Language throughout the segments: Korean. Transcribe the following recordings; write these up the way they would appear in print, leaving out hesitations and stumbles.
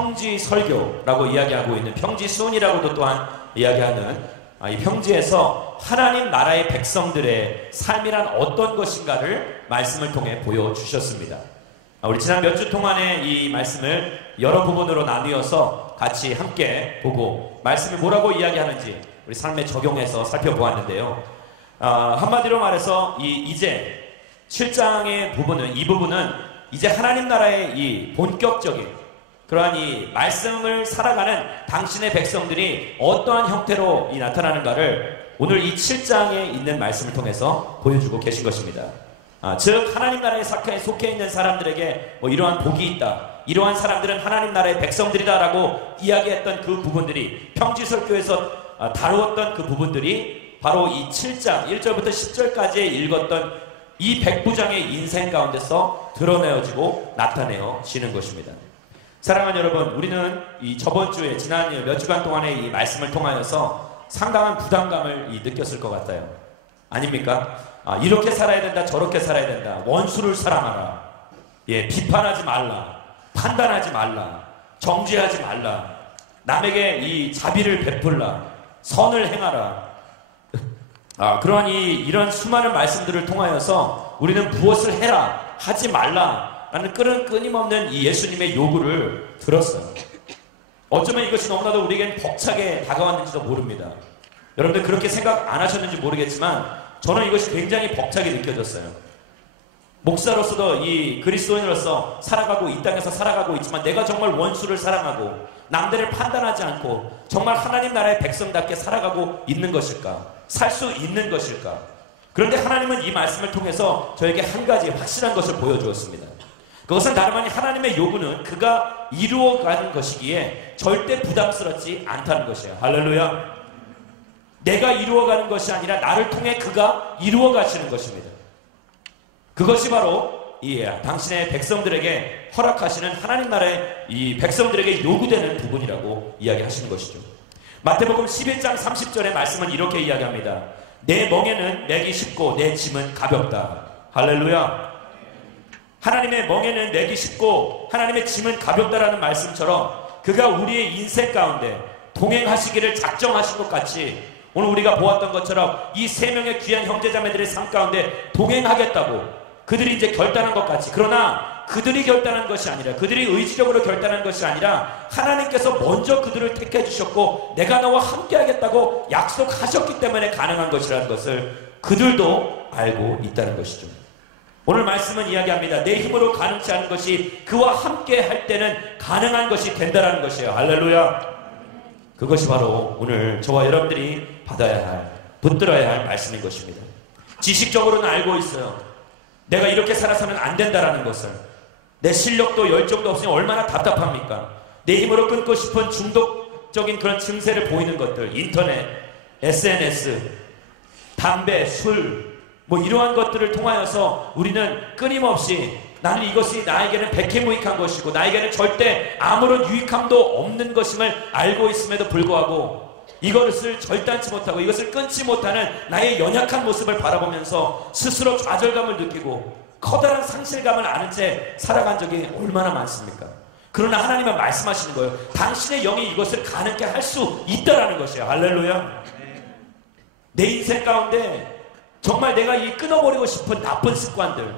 평지설교라고 이야기하고 있는 평지순이라고도 또한 이야기하는 이 평지에서 하나님 나라의 백성들의 삶이란 어떤 것인가를 말씀을 통해 보여주셨습니다. 우리 지난 몇 주 동안에 이 말씀을 여러 부분으로 나누어서 같이 함께 보고 말씀이 뭐라고 이야기하는지 우리 삶에 적용해서 살펴보았는데요. 한마디로 말해서 이제 7장의 부분은, 이 부분은 이제 하나님 나라의 이 본격적인 그러한 이 말씀을 살아가는 당신의 백성들이 어떠한 형태로 나타나는가를 오늘 이 7장에 있는 말씀을 통해서 보여주고 계신 것입니다. 즉 하나님 나라에 속해 있는 사람들에게 이러한 복이 있다, 이러한 사람들은 하나님 나라의 백성들이다 라고 이야기했던 그 부분들이, 평지설교에서 다루었던 그 부분들이 바로 이 7장 1절부터 10절까지 읽었던 이 백부장의 인생 가운데서 드러내어지고 나타내어지는 것입니다. 사랑하는 여러분, 우리는 이 저번 주에 지난 몇 주간 동안의 이 말씀을 통하여서 상당한 부담감을 느꼈을 것 같아요. 아닙니까? 이렇게 살아야 된다, 저렇게 살아야 된다, 원수를 사랑하라, 비판하지 말라, 판단하지 말라, 정죄하지 말라, 남에게 이 자비를 베풀라, 선을 행하라. 그러한 이런 수많은 말씀들을 통하여서 우리는 무엇을 해라, 하지 말라 라는 끊임없는 이 예수님의 요구를 들었어요. 어쩌면 이것이 너무나도 우리에겐 벅차게 다가왔는지도 모릅니다. 여러분들 그렇게 생각 안 하셨는지 모르겠지만 저는 이것이 굉장히 벅차게 느껴졌어요. 목사로서도 이 그리스도인으로서 살아가고 이 땅에서 살아가고 있지만 내가 정말 원수를 사랑하고 남들을 판단하지 않고 정말 하나님 나라의 백성답게 살아가고 있는 것일까? 살 수 있는 것일까? 그런데 하나님은 이 말씀을 통해서 저에게 한 가지 확실한 것을 보여주었습니다. 그것은 다름 아닌 하나님의 요구는 그가 이루어가는 것이기에 절대 부담스럽지 않다는 것이에요. 할렐루야. 내가 이루어가는 것이 아니라 나를 통해 그가 이루어가시는 것입니다. 그것이 바로 당신의 백성들에게 허락하시는 하나님 나라의 이 백성들에게 요구되는 부분이라고 이야기하시는 것이죠. 마태복음 11장 30절의 말씀은 이렇게 이야기합니다. 내 멍에는 매기 쉽고 내 짐은 가볍다. 할렐루야. 하나님의 멍에는 매기 쉽고 하나님의 짐은 가볍다라는 말씀처럼 그가 우리의 인생 가운데 동행하시기를 작정하신 것 같이 오늘 우리가 보았던 것처럼 이 세 명의 귀한 형제자매들의 삶 가운데 동행하겠다고 그들이 이제 결단한 것 같이, 그러나 그들이 결단한 것이 아니라, 그들이 의지적으로 결단한 것이 아니라 하나님께서 먼저 그들을 택해 주셨고 내가 너와 함께 하겠다고 약속하셨기 때문에 가능한 것이라는 것을 그들도 알고 있다는 것이죠. 오늘 말씀은 이야기합니다. 내 힘으로 가능치 않은 것이 그와 함께 할 때는 가능한 것이 된다는 것이에요. 할렐루야. 그것이 바로 오늘 저와 여러분들이 받아야 할, 붙들어야 할 말씀인 것입니다. 지식적으로는 알고 있어요. 내가 이렇게 살아서는 안 된다라는 것을. 내 실력도 열정도 없으니 얼마나 답답합니까? 내 힘으로 끊고 싶은 중독적인 그런 증세를 보이는 것들, 인터넷, SNS, 담배, 술, 이러한 것들을 통하여서 우리는 끊임없이 나는 이것이 나에게는 백해무익한 것이고 나에게는 절대 아무런 유익함도 없는 것임을 알고 있음에도 불구하고 이것을 절단치 못하고 이것을 끊지 못하는 나의 연약한 모습을 바라보면서 스스로 좌절감을 느끼고 커다란 상실감을 아는 채 살아간 적이 얼마나 많습니까? 그러나 하나님은 말씀하시는 거예요. 당신의 영이 이것을 가능케 할 수 있다라는 것이에요. 할렐루야. 내 인생 가운데 정말 내가 이 끊어버리고 싶은 나쁜 습관들,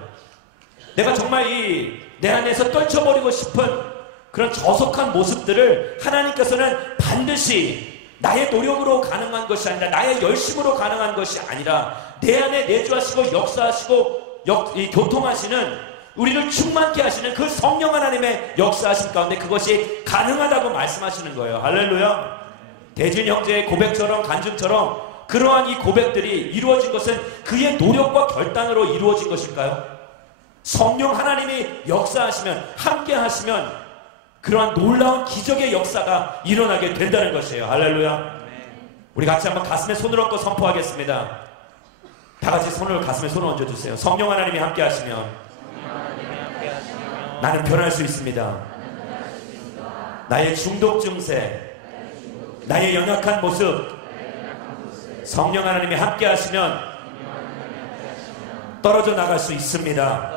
내가 정말 내 안에서 떨쳐버리고 싶은 그런 저속한 모습들을 하나님께서는 반드시 나의 노력으로 가능한 것이 아니라 나의 열심으로 가능한 것이 아니라 내 안에 내주하시고 역사하시고 교통하시는, 우리를 충만케 하시는 그 성령 하나님의 역사하심 가운데 그것이 가능하다고 말씀하시는 거예요. 할렐루야. 대진 형제의 고백처럼 간증처럼 그러한 이 고백들이 이루어진 것은 그의 노력과 결단으로 이루어진 것일까요? 성령 하나님이 역사하시면, 함께 하시면 그러한 놀라운 기적의 역사가 일어나게 된다는 것이에요. 할렐루야. 우리 같이 한번 가슴에 손을 얹고 선포하겠습니다. 다 같이 가슴에 손을 얹어주세요. 성령 하나님이 함께 하시면 나는 변할 수 있습니다. 나의 중독 증세, 나의 연약한 모습, 성령 하나님이 함께 하시면 떨어져 나갈 수 있습니다.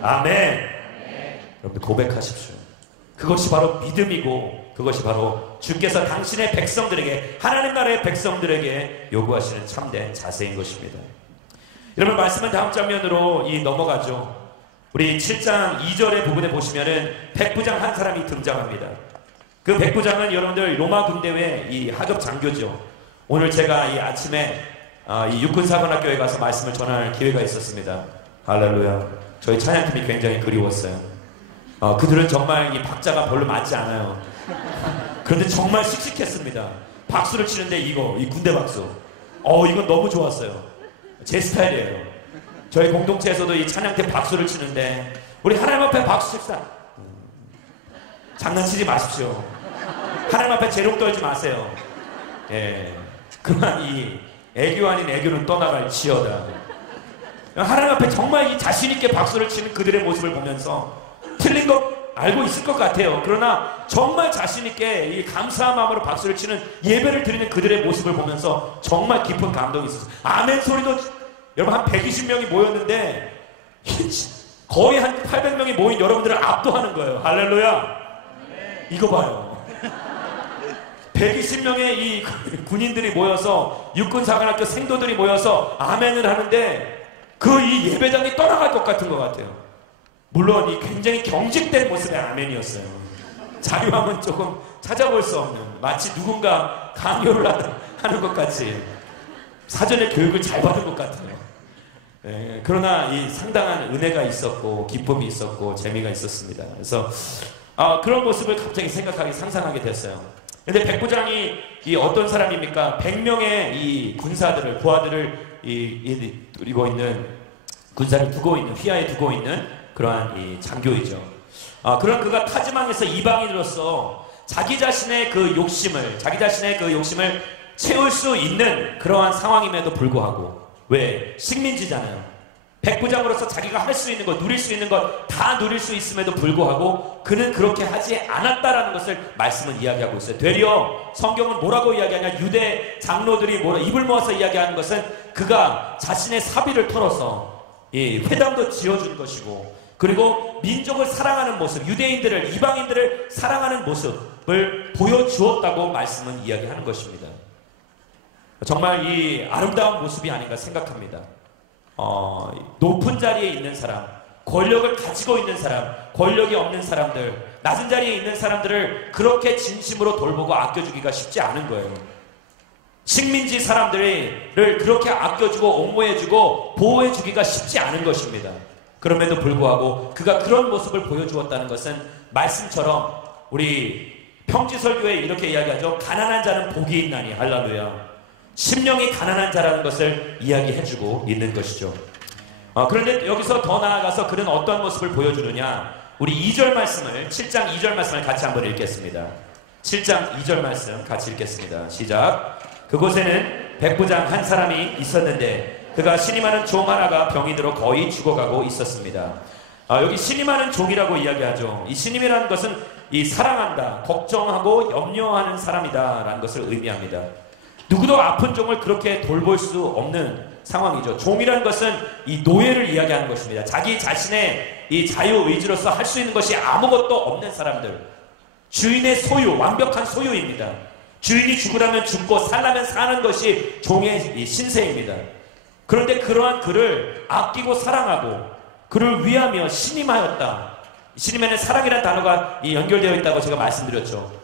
아멘. 여러분들 고백하십시오. 그것이 바로 믿음이고 그것이 바로 주께서 당신의 백성들에게, 하나님 나라의 백성들에게 요구하시는 참된 자세인 것입니다. 여러분, 말씀은 다음 장면으로 넘어가죠. 우리 7장 2절의 부분에 보시면은 백부장 한 사람이 등장합니다. 그 백부장은 여러분들 로마 군대의 이 하급 장교죠. 오늘 제가 이 아침에 이 육군사관학교에 가서 말씀을 전할 기회가 있었습니다. 할렐루야. 저희 찬양팀이 굉장히 그리웠어요. 그들은 정말 이 박자가 별로 맞지 않아요. 그런데 정말 씩씩했습니다. 박수를 치는데 이 군대 박수. 이건 너무 좋았어요. 제 스타일이에요. 저희 공동체에서도 이 찬양팀 박수를 치는데 우리 하나님 앞에 박수 칩시다. 장난치지 마십시오. 하나님 앞에 재롱 떨지 마세요. 예. 그만 이 애교 아닌 애교는 떠나갈지어다. 하나님 앞에 정말 이 자신있게 박수를 치는 그들의 모습을 보면서 틀린 거 알고 있을 것 같아요. 그러나 정말 자신있게 이 감사한 마음으로 박수를 치는, 예배를 드리는 그들의 모습을 보면서 정말 깊은 감동이 있었어요. 아멘 소리도 여러분 한 120명이 모였는데 거의 한 800명이 모인 여러분들을 압도하는 거예요. 할렐루야. 이거 봐요. 120명의 이 군인들이 모여서, 육군사관학교 생도들이 모여서 아멘을 하는데 그 이 예배당이 떠나갈 것 같은 것 같아요. 물론 이 굉장히 경직된 모습의 아멘이었어요. 자유함은 조금 찾아볼 수 없는, 마치 누군가 강요를 하는 것 같이 사전에 교육을 잘 받은 것 같아요. 예, 그러나 이 상당한 은혜가 있었고 기쁨이 있었고 재미가 있었습니다. 그래서 그런 모습을 갑자기 상상하게 됐어요. 근데 백부장이 이 어떤 사람입니까? 100명의 이 군사들을, 부하들을 두고 있는, 군사를 두고 있는, 휘하에 두고 있는 그러한 이 장교이죠. 그런 그가 타지망에서 이방인으로서 자기 자신의 그 욕심을 채울 수 있는 그러한 상황임에도 불구하고, 왜? 식민지잖아요. 백부장으로서 자기가 할 수 있는 것, 누릴 수 있는 것 다 누릴 수 있음에도 불구하고 그는 그렇게 하지 않았다라는 것을 말씀은 이야기하고 있어요. 되려 성경은 뭐라고 이야기하냐? 유대 장로들이 입을 모아서 이야기하는 것은 그가 자신의 사비를 털어서 회당도 지어준 것이고, 그리고 민족을 사랑하는 모습, 유대인들을, 이방인들을 사랑하는 모습을 보여주었다고 말씀은 이야기하는 것입니다. 정말 이 아름다운 모습이 아닌가 생각합니다. 높은 자리에 있는 사람, 권력을 가지고 있는 사람, 권력이 없는 사람들, 낮은 자리에 있는 사람들을 그렇게 진심으로 돌보고 아껴주기가 쉽지 않은 거예요. 식민지 사람들을 그렇게 아껴주고 옹호해주고 보호해주기가 쉽지 않은 것입니다. 그럼에도 불구하고 그가 그런 모습을 보여주었다는 것은 말씀처럼 우리 평지설교에 이렇게 이야기하죠. 가난한 자는 복이 있나니. 할렐루야. 심령이 가난한 자라는 것을 이야기해주고 있는 것이죠. 그런데 여기서 더 나아가서 그는 어떤 모습을 보여주느냐? 우리 2절 말씀을, 7장 2절 말씀을 같이 한번 읽겠습니다. 7장 2절 말씀 같이 읽겠습니다. 시작. 그곳에는 백부장 한 사람이 있었는데 그가 신임하는 종 하나가 병인으로 거의 죽어가고 있었습니다. 여기 신임하는 종이라고 이야기하죠. 이 신임이라는 것은 이 사랑한다, 걱정하고 염려하는 사람이다 라는 것을 의미합니다. 누구도 아픈 종을 그렇게 돌볼 수 없는 상황이죠. 종이라는 것은 이 노예를 이야기하는 것입니다. 자기 자신의 이 자유의지로서 할 수 있는 것이 아무것도 없는 사람들, 주인의 소유, 완벽한 소유입니다. 주인이 죽으라면 죽고 살라면 사는 것이 종의 이 신세입니다. 그런데 그러한 그를 아끼고 사랑하고 그를 위하며 신임하였다. 신임에는 사랑이라는 단어가 연결되어 있다고 제가 말씀드렸죠.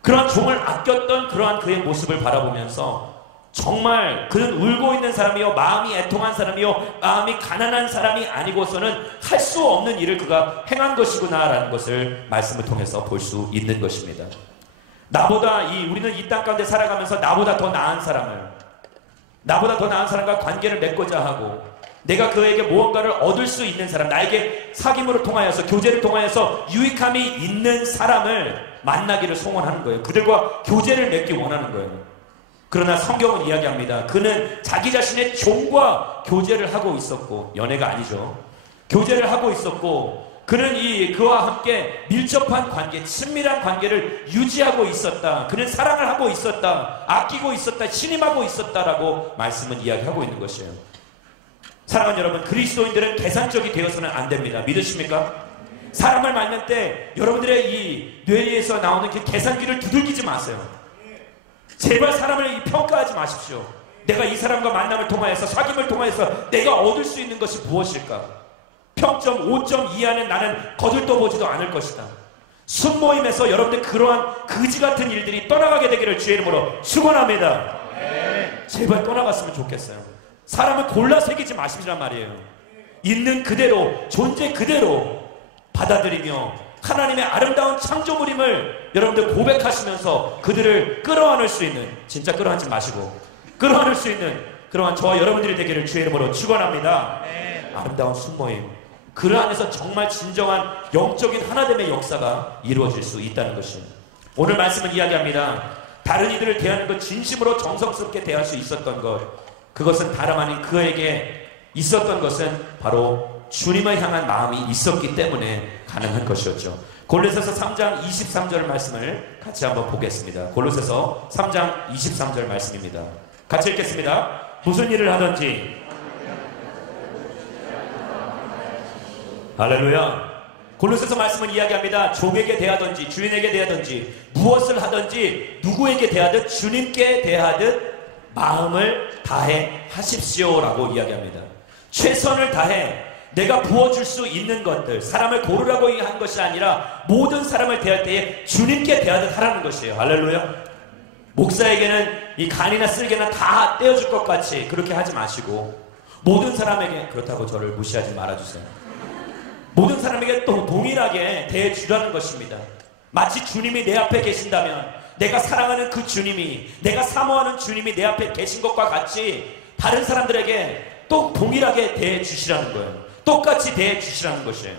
그런 종을 아꼈던 그러한 그의 모습을 바라보면서 정말 그는 울고 있는 사람이요, 마음이 애통한 사람이요, 마음이 가난한 사람이 아니고서는 할 수 없는 일을 그가 행한 것이구나라는 것을 말씀을 통해서 볼 수 있는 것입니다. 우리는 이 땅 가운데 살아가면서 나보다 더 나은 사람과 관계를 맺고자 하고, 내가 그에게 무언가를 얻을 수 있는 사람, 나에게 사귐으로 통하여서, 교제를 통하여서 유익함이 있는 사람을 만나기를 소원하는 거예요. 그들과 교제를 맺기 원하는 거예요. 그러나 성경은 이야기합니다. 그는 자기 자신의 종과 교제를 하고 있었고, 연애가 아니죠. 교제를 하고 있었고, 그는 그와 함께 밀접한 관계, 친밀한 관계를 유지하고 있었다. 그는 사랑을 하고 있었다. 아끼고 있었다. 신임하고 있었다라고 말씀은 이야기하고 있는 것이에요. 사랑하는 여러분, 그리스도인들은 계산적이 되어서는 안 됩니다. 믿으십니까? 사람을 만날 때 여러분들의 이 뇌에서 나오는 그 계산기를 두들기지 마세요. 제발 사람을 평가하지 마십시오. 내가 이 사람과 만남을 통하여서, 사귐을 통하여서 내가 얻을 수 있는 것이 무엇일까? 평점 5점 이하는 나는 거들떠보지도 않을 것이다. 순모임에서 여러분들 그러한 그지 같은 일들이 떠나가게 되기를 주의 이름으로 축원합니다. 제발 떠나갔으면 좋겠어요. 사람을 골라 새기지 마시란 말이에요. 있는 그대로, 존재 그대로 받아들이며 하나님의 아름다운 창조물임을 여러분들 고백하시면서 그들을 끌어안을 수 있는, 진짜 끌어안지 마시고 끌어안을 수 있는 그러한 저와 여러분들이 되기를 주의 이름으로 축원합니다. 아름다운 순모임, 그 안에서 정말 진정한 영적인 하나됨의 역사가 이루어질 수 있다는 것이, 오늘 말씀은 이야기합니다. 다른 이들을 대하는 것, 진심으로 정성스럽게 대할 수 있었던 것, 그것은 다름 아닌 그에게 있었던 것은 바로 주님을 향한 마음이 있었기 때문에 가능한 것이었죠. 골로새서 3장 23절 말씀을 같이 한번 보겠습니다. 골로새서 3장 23절 말씀입니다. 같이 읽겠습니다. 무슨 일을 하든지, 할렐루야. 골로새서 말씀은 이야기합니다. 종에게 대하든지 주인에게 대하든지 무엇을 하든지 누구에게 대하듯 주님께 대하듯 마음을 다해 하십시오라고 이야기합니다. 최선을 다해 내가 부어줄 수 있는 것들, 사람을 고르라고 한 것이 아니라 모든 사람을 대할 때에 주님께 대하듯 하라는 것이에요. 할렐루야. 목사에게는 이 간이나 쓸개나 다 떼어줄 것 같이 그렇게 하지 마시고, 모든 사람에게, 그렇다고 저를 무시하지 말아주세요. 모든 사람에게 또 동일하게 대해주라는 것입니다. 마치 주님이 내 앞에 계신다면, 내가 사랑하는 그 주님이, 내가 사모하는 주님이 내 앞에 계신 것과 같이 다른 사람들에게 또 동일하게 대해주시라는 거예요. 똑같이 대해주시라는 것이에요.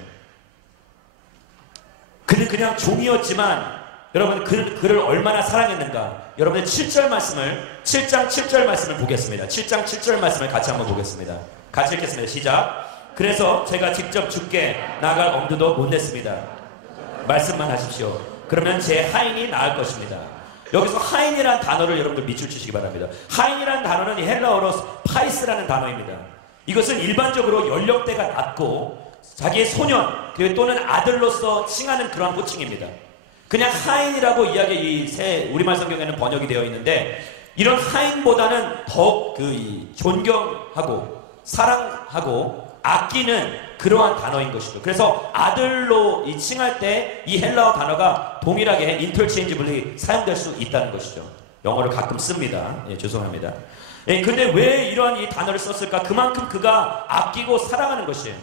그는 그냥 종이었지만 여러분 그를 얼마나 사랑했는가. 여러분의 7절 말씀을, 7장 7절 말씀을 보겠습니다. 7장 7절 말씀을 같이 한번 보겠습니다. 같이 읽겠습니다. 시작. 그래서 제가 직접 주께 나아갈 엄두도 못 냈습니다. 말씀만 하십시오. 그러면 제 하인이 나을 것입니다. 여기서 하인이라는 단어를 여러분들 밑줄 치시기 바랍니다. 하인이라는 단어는 헬라어로 파이스라는 단어입니다. 이것은 일반적으로 연령대가 낮고 자기의 소년 또는 아들로서 칭하는 그런 호칭입니다. 그냥 하인이라고 우리말 성경에는 번역이 되어 있는데, 이런 하인보다는 더욱 존경하고 사랑하고 아끼는 그러한 단어인 것이죠. 그래서 아들로 칭할 때 이 헬라어 단어가 동일하게 interchangeably 사용될 수 있다는 것이죠. 영어를 가끔 씁니다. 죄송합니다. 근데 왜 이러한 이 단어를 썼을까? 그만큼 그가 아끼고 사랑하는 것이에요.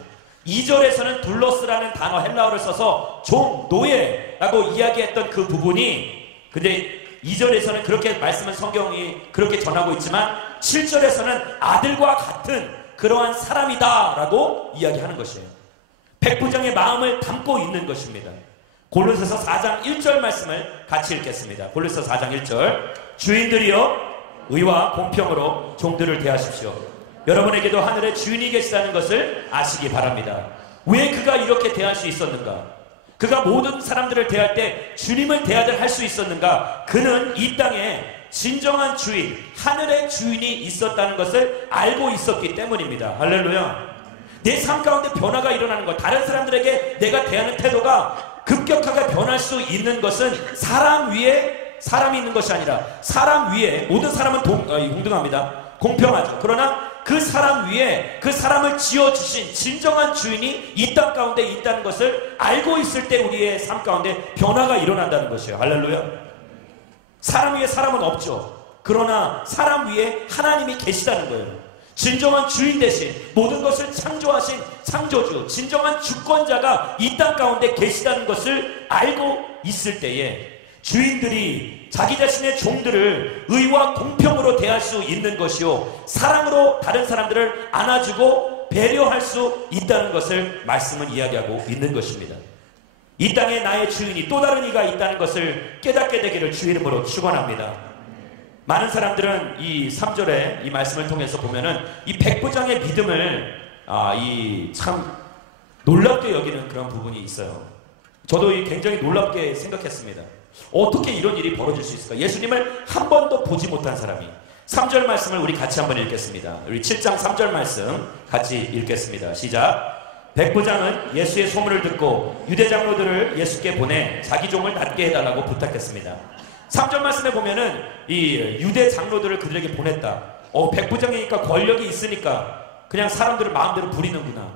2절에서는 둘로스라는 단어 헬라어를 써서 종, 노예라고 이야기했던 그 부분이, 근데 2절에서는 그렇게 말씀은 성경이 그렇게 전하고 있지만 7절에서는 아들과 같은 그러한 사람이다 라고 이야기하는 것이에요. 백부장의 마음을 담고 있는 것입니다. 골로새서 4장 1절 말씀을 같이 읽겠습니다. 골로새서 4장 1절. 주인들이여 의와 공평으로 종들을 대하십시오. 여러분에게도 하늘에 주인이 계시다는 것을 아시기 바랍니다. 왜 그가 이렇게 대할 수 있었는가? 그가 모든 사람들을 대할 때 주님을 대하듯 할 수 있었는가? 그는 이 땅에 진정한 주인, 하늘의 주인이 있었다는 것을 알고 있었기 때문입니다. 할렐루야. 내 삶 가운데 변화가 일어나는 것, 다른 사람들에게 내가 대하는 태도가 급격하게 변할 수 있는 것은 사람 위에 사람이 있는 것이 아니라 사람 위에, 모든 사람은 동등합니다. 공평하죠. 그러나 그 사람 위에 그 사람을 지어주신 진정한 주인이 이 땅 가운데 있다는 것을 알고 있을 때 우리의 삶 가운데 변화가 일어난다는 것이에요. 할렐루야. 사람 위에 사람은 없죠. 그러나 사람 위에 하나님이 계시다는 거예요. 진정한 주인 대신 모든 것을 창조하신 창조주, 진정한 주권자가 이 땅 가운데 계시다는 것을 알고 있을 때에 주인들이 자기 자신의 종들을 의와 공평으로 대할 수 있는 것이요, 사랑으로 다른 사람들을 안아주고 배려할 수 있다는 것을 말씀은 이야기하고 있는 것입니다. 이 땅에 나의 주인이 또 다른 이가 있다는 것을 깨닫게 되기를 주의 이름으로 축원합니다. 많은 사람들은 이 3절에 이 말씀을 통해서 보면은 이 백부장의 믿음을 참 놀랍게 여기는 그런 부분이 있어요. 저도 굉장히 놀랍게 생각했습니다. 어떻게 이런 일이 벌어질 수 있을까? 예수님을 한 번도 보지 못한 사람이. 3절 말씀을 우리 같이 한번 읽겠습니다. 우리 7장 3절 말씀 같이 읽겠습니다. 시작. 백부장은 예수의 소문을 듣고 유대 장로들을 예수께 보내 자기 종을 낫게 해달라고 부탁했습니다. 3절 말씀에 보면은 이 유대 장로들을 그들에게 보냈다. 백부장이니까 권력이 있으니까 그냥 사람들을 마음대로 부리는구나.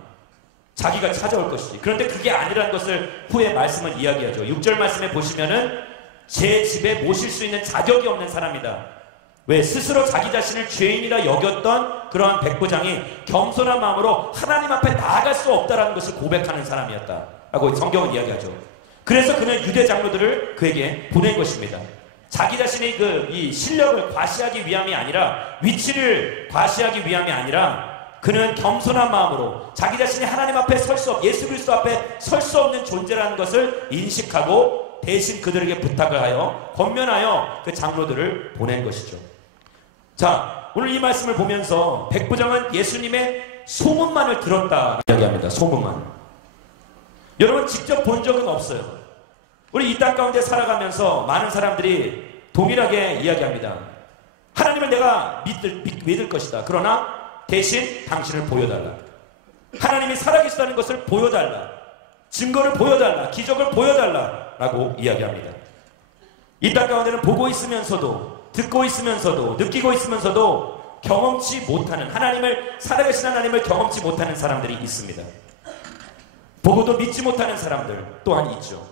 자기가 찾아올 것이지. 그런데 그게 아니라는 것을 후에 말씀은 이야기하죠. 6절 말씀에 보시면은 제 집에 모실 수 있는 자격이 없는 사람이다. 왜? 스스로 자기 자신을 죄인이라 여겼던 그러한 백부장이 겸손한 마음으로 하나님 앞에 나아갈 수 없다라는 것을 고백하는 사람이었다 라고 성경은 이야기하죠. 그래서 그는 유대 장로들을 그에게 보낸 것입니다. 자기 자신의 이 실력을 과시하기 위함이 아니라, 위치를 과시하기 위함이 아니라, 그는 겸손한 마음으로 자기 자신이 하나님 앞에 설 수 예수 그리스도 앞에 설 수 없는 존재라는 것을 인식하고 대신 그들에게 부탁을 하여 권면하여 그 장로들을 보낸 것이죠. 자, 오늘 이 말씀을 보면서 백부장은 예수님의 소문만을 들었다 이야기합니다. 소문만. 여러분 직접 본 적은 없어요. 우리 이 땅 가운데 살아가면서 많은 사람들이 동일하게 이야기합니다. 하나님을 내가 믿을 것이다. 그러나 대신 당신을 보여달라. 하나님이 살아계시다는 것을 보여달라. 증거를 보여달라. 기적을 보여달라 라고 이야기합니다. 이 땅 가운데는 보고 있으면서도, 듣고 있으면서도, 느끼고 있으면서도 경험치 못하는, 살아계신 하나님을 경험치 못하는 사람들이 있습니다. 보고도 믿지 못하는 사람들 또한 있죠.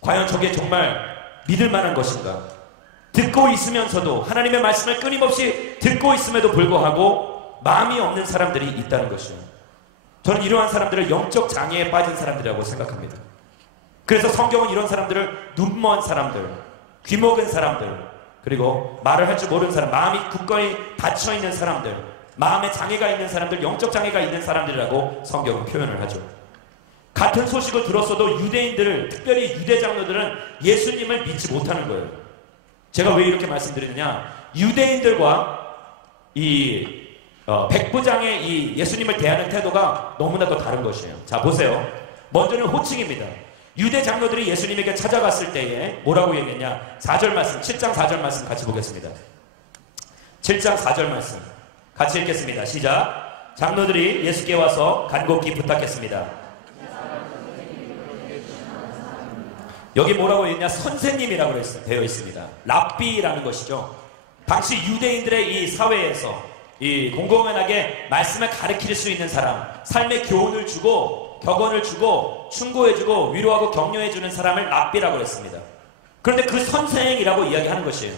과연 저게 정말 믿을 만한 것인가? 듣고 있으면서도, 하나님의 말씀을 끊임없이 듣고 있음에도 불구하고 마음이 없는 사람들이 있다는 것이죠. 저는 이러한 사람들을 영적 장애에 빠진 사람들이라고 생각합니다. 그래서 성경은 이런 사람들을 눈먼 사람들, 귀먹은 사람들, 그리고 말을 할 줄 모르는 사람, 마음이 굳건히 닫혀있는 사람들, 마음에 장애가 있는 사람들, 영적 장애가 있는 사람들이라고 성경은 표현을 하죠. 같은 소식을 들었어도 유대인들, 특별히 유대 장로들은 예수님을 믿지 못하는 거예요. 제가 왜 이렇게 말씀드리느냐, 유대인들과 이 백부장의 이 예수님을 대하는 태도가 너무나도 다른 것이에요. 자, 보세요. 먼저는 호칭입니다. 유대 장로들이 예수님에게 찾아갔을 때에 뭐라고 얘기했냐? 4절 말씀, 7장 4절 말씀 같이 보겠습니다. 7장 4절 말씀 같이 읽겠습니다. 시작. 장로들이 예수께 와서 간곡히 부탁했습니다. 여기 뭐라고 했냐? 선생님이라고 되어 있습니다. 랍비라는 것이죠. 당시 유대인들의 이 사회에서 이 공공연하게 말씀을 가르칠 수 있는 사람, 삶의 교훈을 주고 격언을 주고 충고해주고 위로하고 격려해주는 사람을 랍비라고 했습니다. 그런데 그 선생이라고 이야기하는 것이에요.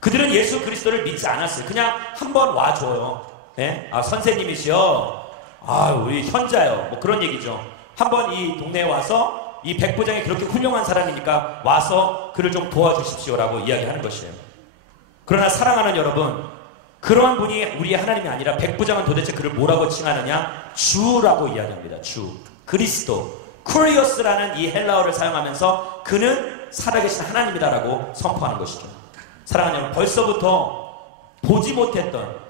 그들은 예수 그리스도를 믿지 않았어요. 그냥 한번 와줘요. 예? 선생님이시여, 우리 현자요, 뭐 그런 얘기죠. 한번 이 동네에 와서 이 백부장이 그렇게 훌륭한 사람이니까 와서 그를 좀 도와주십시오라고 이야기하는 것이에요. 그러나 사랑하는 여러분, 그러한 분이 우리의 하나님이 아니라 백부장은 도대체 그를 뭐라고 칭하느냐? 주라고 이야기합니다. 주, 그리스도, 쿠리오스라는 이 헬라어를 사용하면서 그는 살아계신 하나님이다라고 선포하는 것이죠. 사랑하는 여러분, 벌써부터 보지 못했던,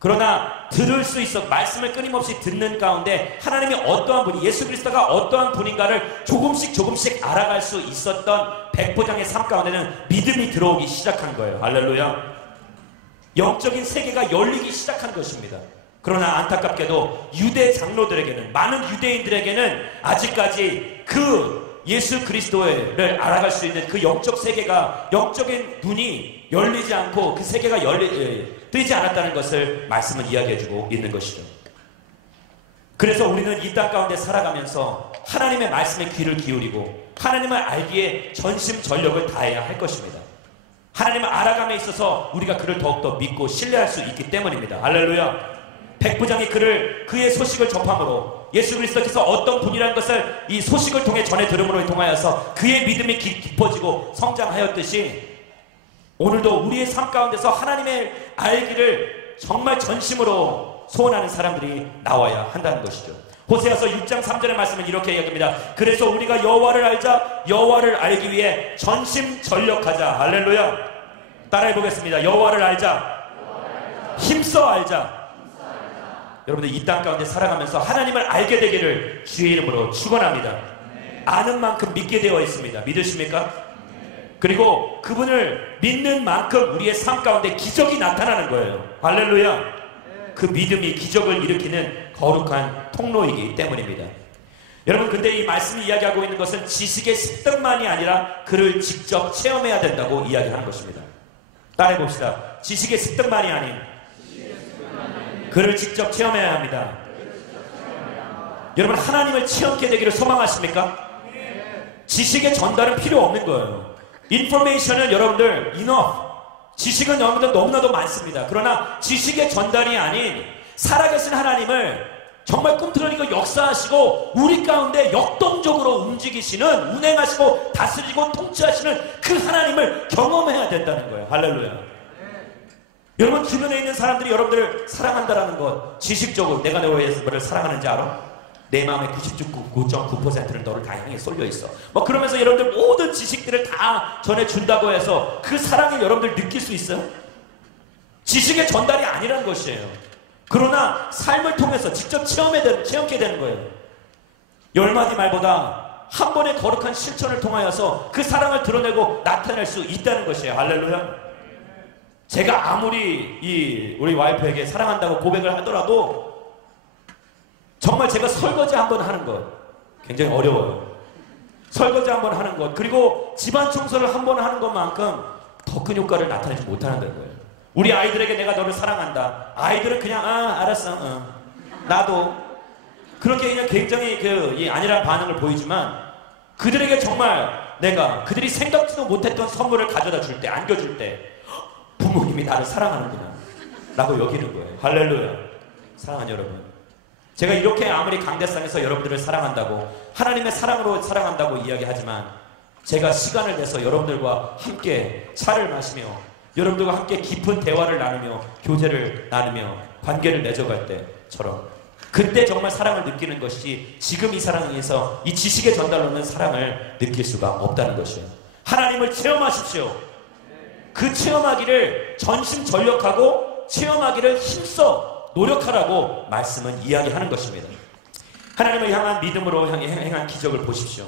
그러나 들을 수 있어 말씀을 끊임없이 듣는 가운데 하나님이 어떠한 분이, 예수 그리스도가 어떠한 분인가를 조금씩 알아갈 수 있었던 백부장의 삶 가운데는 믿음이 들어오기 시작한 거예요. 할렐루야. 영적인 세계가 열리기 시작한 것입니다. 그러나 안타깝게도 유대 장로들에게는, 많은 유대인들에게는 아직까지 그 예수 그리스도를 알아갈 수 있는 그 영적 세계가, 영적인 눈이 열리지 않고 그 세계가 뜨지 않았다는 것을 말씀은 이야기해주고 있는 것이죠. 그래서 우리는 이 땅 가운데 살아가면서 하나님의 말씀에 귀를 기울이고 하나님을 알기에 전심전력을 다해야 할 것입니다. 하나님을 알아감에 있어서 우리가 그를 더욱더 믿고 신뢰할 수 있기 때문입니다. 할렐루야. 백부장이 그의 소식을 접함으로 예수 그리스도께서 어떤 분이라는 것을 이 소식을 통해 전해 들음으로 통하여서 그의 믿음이 깊어지고 성장하였듯이 오늘도 우리의 삶 가운데서 하나님의 알기를 정말 전심으로 소원하는 사람들이 나와야 한다는 것이죠. 호세아서 6장 3절의 말씀은 이렇게 이야기합니다. 그래서 우리가 여호와를 알자, 여호와를 알기 위해 전심전력하자. 할렐루야. 따라해 보겠습니다. 여호와를 알자, 힘써 알자. 여러분들 이 땅 가운데 살아가면서 하나님을 알게 되기를 주의 이름으로 축원합니다. 아는 만큼 믿게 되어 있습니다. 믿으십니까? 그리고 그분을 믿는 만큼 우리의 삶 가운데 기적이 나타나는 거예요. 할렐루야. 그 믿음이 기적을 일으키는 거룩한 통로이기 때문입니다. 여러분, 근데 이 말씀이 이야기하고 있는 것은 지식의 습득만이 아니라 그를 직접 체험해야 된다고 이야기하는 것입니다. 따라해 봅시다. 지식의 습득만이 아닌 그를 직접 체험해야 합니다. 여러분, 하나님을 체험케 되기를 소망하십니까? 지식의 전달은 필요 없는 거예요. 인포메이션은 여러분들 enough. 지식은 여러분들 너무나도 많습니다. 그러나 지식의 전달이 아닌 살아계신 하나님을 정말 꿈틀어리고 역사하시고 우리 가운데 역동적으로 움직이시는, 운행하시고 다스리고 통치하시는 그 하나님을 경험해야 된다는 거예요. 할렐루야. 여러분, 주변에 있는 사람들이 여러분들을 사랑한다는 것, 지식적으로 내가 너를 사랑하는지 알아? 내 마음의 99.9%는 너를 다 향해 쏠려 있어. 뭐 그러면서 여러분들 모든 지식들을 다 전해준다고 해서 그 사랑을 여러분들 느낄 수 있어요? 지식의 전달이 아니라는 것이에요. 그러나 삶을 통해서 직접 체험케 되는 거예요. 열 마디 말보다 한 번의 거룩한 실천을 통하여서 그 사랑을 드러내고 나타낼 수 있다는 것이에요. 할렐루야. 제가 아무리 우리 와이프에게 사랑한다고 고백을 하더라도 정말 제가 설거지 한번 하는 것 굉장히 어려워요. 설거지 한번 하는 것, 그리고 집안 청소를 한번 하는 것만큼 더 큰 효과를 나타내지 못하는 거예요. 우리 아이들에게 내가 너를 사랑한다. 아이들은 그냥 알았어. 나도. 그렇게 그냥 굉장히 아니란 반응을 보이지만 그들에게 정말 내가 그들이 생각지도 못했던 선물을 가져다 줄 때, 안겨줄 때 부모님이 나를 사랑하는구나 라고 여기는 거예요. 할렐루야. 사랑하는 여러분, 제가 이렇게 아무리 강대상에서 여러분들을 사랑한다고, 하나님의 사랑으로 사랑한다고 이야기하지만 제가 시간을 내서 여러분들과 함께 차를 마시며 여러분들과 함께 깊은 대화를 나누며 교제를 나누며 관계를 맺어갈 때처럼 그때 정말 사랑을 느끼는 것이 지금 이 사랑에서 이 지식의 전달로는 사랑을 느낄 수가 없다는 것이에요. 하나님을 체험하십시오. 그 체험하기를 전심전력하고 체험하기를 힘써 노력하라고 말씀은 이야기하는 것입니다. 하나님을 향한 믿음으로 행한 기적을 보십시오.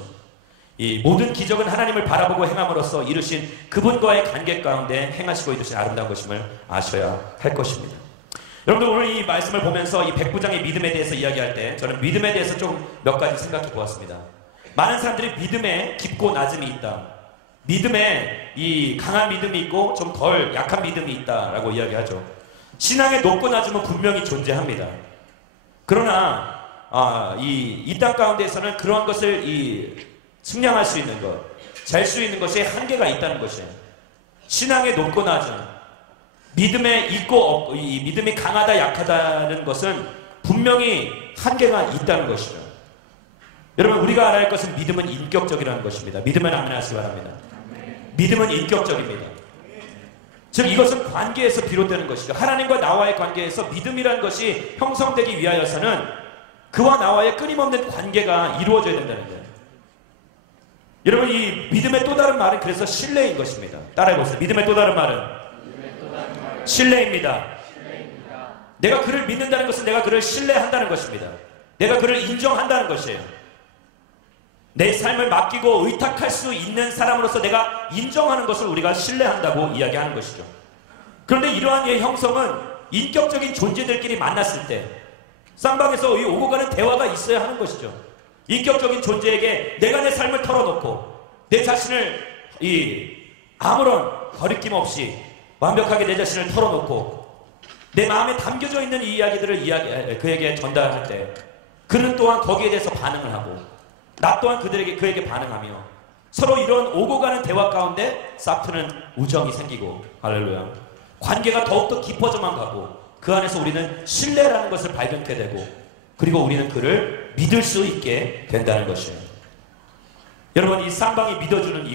이 모든 기적은 하나님을 바라보고 행함으로써 이루신 그분과의 관계 가운데 행하시고 이루신 아름다운 것임을 아셔야 할 것입니다. 여러분들, 오늘 이 말씀을 보면서 이 백부장의 믿음에 대해서 이야기할 때 저는 믿음에 대해서 좀 몇 가지 생각해 보았습니다. 많은 사람들이 믿음에 깊고 낮음이 있다, 믿음에 이 강한 믿음이 있고 좀 덜 약한 믿음이 있다라고 이야기하죠. 신앙의 높고 낮음은 분명히 존재합니다. 그러나 이 땅 가운데에서는 그런 것을 측량할 수 있는 것, 잴 수 있는 것에 한계가 있다는 것이에요. 신앙의 높고 낮음, 믿음에 있고 이 믿음이 강하다 약하다는 것은 분명히 한계가 있다는 것이죠. 여러분, 우리가 알아야 할 것은 믿음은 인격적이라는 것입니다. 믿음은 아멘 하시기 바랍니다. 믿음은 인격적입니다. 즉 이것은 관계에서 비롯되는 것이죠. 하나님과 나와의 관계에서 믿음이라는 것이 형성되기 위하여서는 그와 나와의 끊임없는 관계가 이루어져야 된다는 거예요. 여러분, 이 믿음의 또 다른 말은 그래서 신뢰인 것입니다. 따라해보세요. 믿음의 또 다른 말은 신뢰입니다. 내가 그를 믿는다는 것은 내가 그를 신뢰한다는 것입니다. 내가 그를 인정한다는 것이에요. 내 삶을 맡기고 의탁할 수 있는 사람으로서 내가 인정하는 것을 우리가 신뢰한다고 이야기하는 것이죠. 그런데 이러한 형성은 인격적인 존재들끼리 만났을 때 쌍방에서 오고 가는 대화가 있어야 하는 것이죠. 인격적인 존재에게 내가 내 삶을 털어놓고 내 자신을 아무런 거리낌 없이 완벽하게 내 자신을 털어놓고 내 마음에 담겨져 있는 이 이야기들을 그에게 전달할 때 그는 또한 거기에 대해서 반응을 하고 나 또한 그에게 반응하며 서로 이런 오고 가는 대화 가운데 싹트는 우정이 생기고, 할렐루야, 관계가 더욱더 깊어져만 가고 그 안에서 우리는 신뢰라는 것을 발견하게 되고 그리고 우리는 그를 믿을 수 있게 된다는 것이에요. 여러분, 이 쌍방이 믿어주는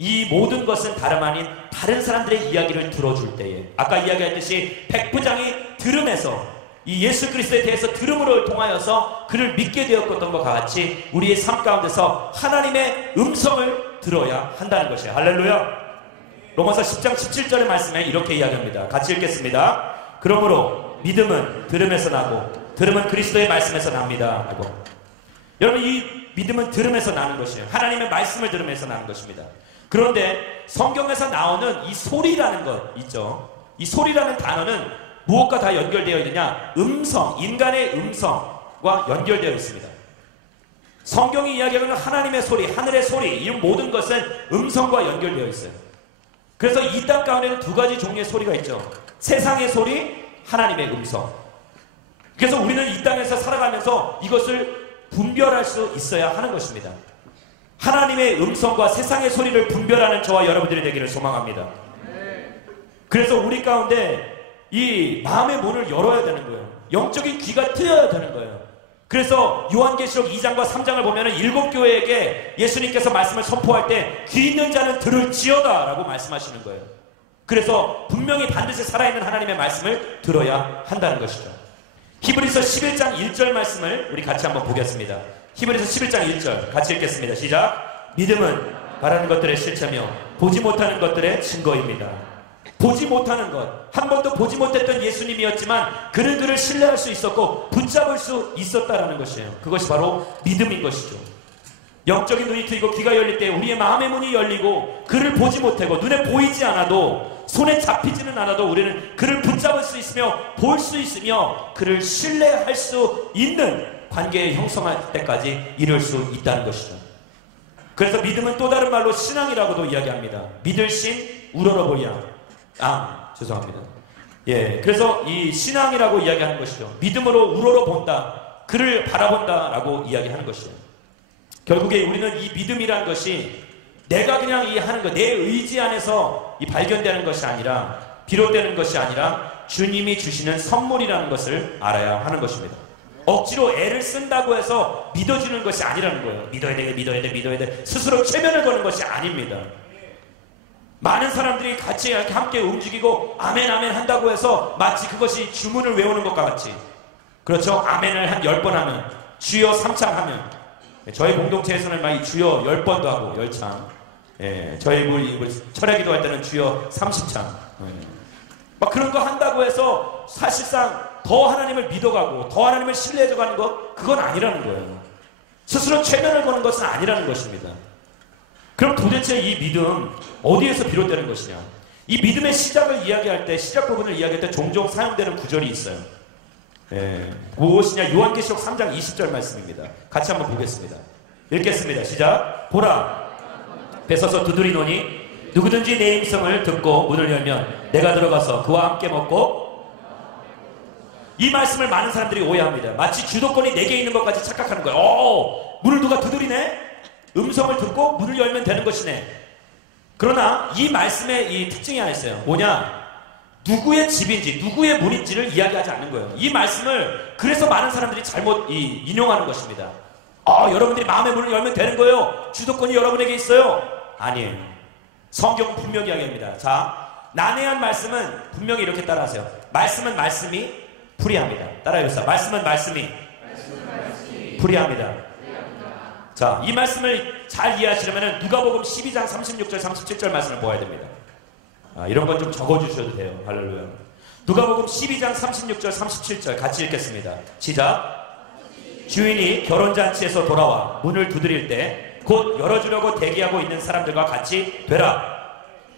이 모든 것은 다름 아닌 다른 사람들의 이야기를 들어줄 때에 아까 이야기했듯이 백부장이 들음에서 이 예수 그리스도에 대해서 들음으로 통하여서 그를 믿게 되었던 것과 같이 우리의 삶 가운데서 하나님의 음성을 들어야 한다는 것이에요. 할렐루야. 로마서 10장 17절의 말씀에 이렇게 이야기합니다. 같이 읽겠습니다. 그러므로 믿음은 들음에서 나고 들음은 그리스도의 말씀에서 납니다. 하고. 여러분, 이 믿음은 들음에서 나는 것이에요. 하나님의 말씀을 들으면서 나는 것입니다. 그런데 성경에서 나오는 이 소리라는 것 있죠. 이 소리라는 단어는 무엇과 다 연결되어 있느냐? 음성, 인간의 음성과 연결되어 있습니다. 성경이 이야기하는 하나님의 소리, 하늘의 소리, 이 모든 것은 음성과 연결되어 있어요. 그래서 이 땅 가운데는 두 가지 종류의 소리가 있죠. 세상의 소리, 하나님의 음성. 그래서 우리는 이 땅에서 살아가면서 이것을 분별할 수 있어야 하는 것입니다. 하나님의 음성과 세상의 소리를 분별하는 저와 여러분들이 되기를 소망합니다. 그래서 우리 가운데 이 마음의 문을 열어야 되는 거예요. 영적인 귀가 트여야 되는 거예요. 그래서 요한계시록 2장과 3장을 보면은 7교회에게 예수님께서 말씀을 선포할 때 귀 있는 자는 들을지어다 라고 말씀하시는 거예요. 그래서 분명히 반드시 살아있는 하나님의 말씀을 들어야 한다는 것이죠. 히브리서 11장 1절 말씀을 우리 같이 한번 보겠습니다. 히브리서 11장 1절 같이 읽겠습니다. 시작. 믿음은 바라는 것들의 실체며 보지 못하는 것들의 증거입니다. 보지 못하는 것, 한 번도 보지 못했던 예수님이었지만 그는 그를 신뢰할 수 있었고 붙잡을 수 있었다라는 것이에요. 그것이 바로 믿음인 것이죠. 영적인 눈이 트이고 귀가 열릴 때 우리의 마음의 문이 열리고 그를 보지 못하고 눈에 보이지 않아도 손에 잡히지는 않아도 우리는 그를 붙잡을 수 있으며 볼 수 있으며 그를 신뢰할 수 있는 관계에 형성할 때까지 이룰 수 있다는 것이죠. 그래서 믿음은 또 다른 말로 신앙이라고도 이야기합니다. 믿을 신, 우러러보야. 죄송합니다. 예, 그래서 이 신앙이라고 이야기하는 것이죠. 믿음으로 우러러본다, 그를 바라본다라고 이야기하는 것이죠. 결국에 우리는 이 믿음이라는 것이 내가 그냥 이 하는 것, 내 의지 안에서 이 발견되는 것이 아니라, 비롯되는 것이 아니라 주님이 주시는 선물이라는 것을 알아야 하는 것입니다. 억지로 애를 쓴다고 해서 믿어주는 것이 아니라는 거예요. 믿어야 돼, 믿어야 돼, 믿어야 돼. 스스로 최면을 거는 것이 아닙니다. 많은 사람들이 같이 함께 움직이고 아멘 아멘 한다고 해서 마치 그것이 주문을 외우는 것과 같이, 그렇죠? 아멘을 한 10번 하면, 주여 3창 하면, 저희 공동체에서는 막 주여 10번도 하고 10창, 예, 저희 철회 기도할 때는 주여 30창, 막 그런 거 한다고 해서 사실상 더 하나님을 믿어가고 더 하나님을 신뢰해줘가는 것, 그건 아니라는 거예요. 스스로 최면을 거는 것은 아니라는 것입니다. 그럼 도대체 이 믿음 어디에서 비롯되는 것이냐? 이 믿음의 시작을 이야기할 때, 시작 부분을 이야기할 때 종종 사용되는 구절이 있어요. 예, 무엇이냐? 요한계시록 3장 20절 말씀입니다. 같이 한번 보겠습니다. 읽겠습니다. 시작. 보라, 배 서서 두드리노니 누구든지 내 음성을 듣고 문을 열면 내가 들어가서 그와 함께 먹고. 이 말씀을 많은 사람들이 오해합니다. 마치 주도권이 내게 있는 것까지 착각하는 거예요. 문을 누가 두드리네? 음성을 듣고 문을 열면 되는 것이네. 그러나 이 말씀의 이 특징이 하나 있어요. 뭐냐? 누구의 집인지, 누구의 문인지를 이야기하지 않는 거예요. 이 말씀을 그래서 많은 사람들이 잘못 인용하는 것입니다. 여러분들이 마음의 문을 열면 되는 거예요. 주도권이 여러분에게 있어요. 아니에요. 성경은 분명히 이야기합니다. 자, 난해한 말씀은 분명히 이렇게 따라하세요. 말씀은 말씀이 불이합니다. 따라해보세요. 말씀은 말씀이 불이합니다. 자, 이 말씀을 잘 이해하시려면 누가복음 12장 36절 37절 말씀을 보아야 됩니다. 이런 건 좀 적어주셔도 돼요. 할렐루야. 누가복음 12장 36절 37절 같이 읽겠습니다. 시작. 주인이 결혼잔치에서 돌아와 문을 두드릴 때 곧 열어주려고 대기하고 있는 사람들과 같이 되라.